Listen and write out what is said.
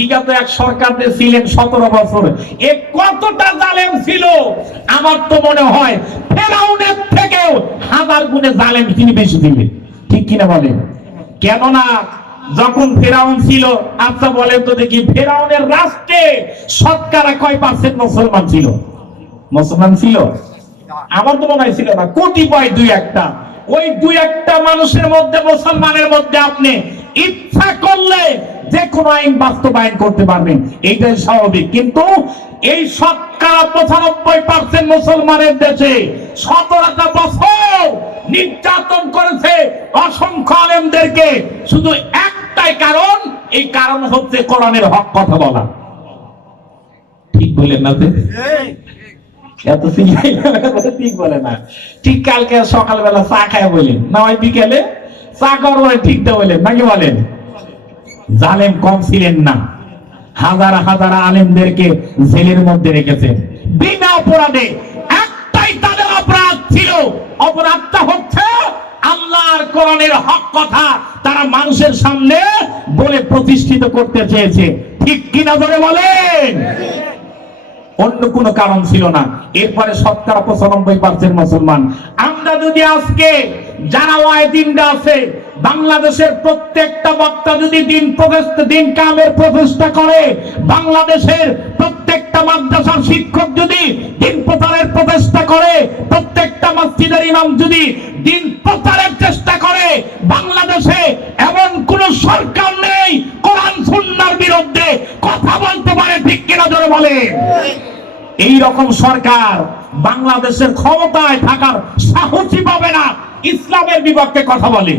বিগত এক সরকার ছিলেন 17 বছর, এ কতটা জালেম ছিল। আমার তো মনে হয় ফেরাউনের থেকেও হাজার গুণে জালেম তিনি বেশি ছিলেন, ঠিক কিনা বলেন? কেননা যখন ফেরাউন ছিল, আচ্ছা বলেন তো দেখি, ফেরাউনের রাষ্ট্রে শতকরা কয় পার্সেন্ট মুসলমান ছিল? মুসলমান ছিল? আমার তো মনে হয় ছিল না, কতিপয় দুই একটা। ওই দুই একটা মানুষের মধ্যে, মুসলমানের মধ্যে আপনি ইচ্ছা করলে যে কোনো আইন বাস্তবায়ন করতে পারবেন, এইটাই স্বাভাবিক। কিন্তু এই শতকরা 95% মুসলমানের দেশে 17টা বছর নির্যাতন করেছে অসংখ্য আলেমদেরকে, শুধু একটাই কারণ, এই কারণ হচ্ছে কোরআনের হক কথা বলা। ঠিক বলেন না? এত ঠিক বলে না। ঠিক কালকে সকালবেলা চা খায় বলেন না, ওই বিকেলে চা খাওয়ার পরে ঠিকটা বলেন নাকি? বলেন জালেম কম ছিলেন না, হাজার হাজার আলেমদেরকে জেলের মধ্যে রেখেছেন বিনা অপরাধে। একটাই তাদের অপরাধ ছিল, অপরাধটা হচ্ছে আল্লাহর কোরআনের হক কথা তারা মানুষের সামনে বলে প্রতিষ্ঠিত করতে চেয়েছে। ঠিক কিনা ধরে বলেন? অন্য কোনো কারণ ছিল না। এরপরে শতকরা 95% মুসলমান। আমরা যদি আজকে যারা ওয়াইদিনরা আছে, বাংলাদেশের প্রত্যেকটা বক্তা যদি দিন কামের প্রচেষ্টা করে, বাংলাদেশের প্রত্যেকটা মাদ্রাসার শিক্ষক যদি দিন প্রচারের প্রচেষ্টা করে, প্রত্যেকটা মসজিদের ইমাম যদি দিন প্রচারের চেষ্টা করে, বাংলাদেশে এমন কোন সরকার নেই কোরআন সুন্নাহর বিরুদ্ধে কথা বলতে পারে। ঠিক কিনা জোরে বলে? এই রকম সরকার বাংলাদেশের ক্ষমতায় থাকার সাহসই পাবে না ইসলামের বিপক্ষে কথা বলে।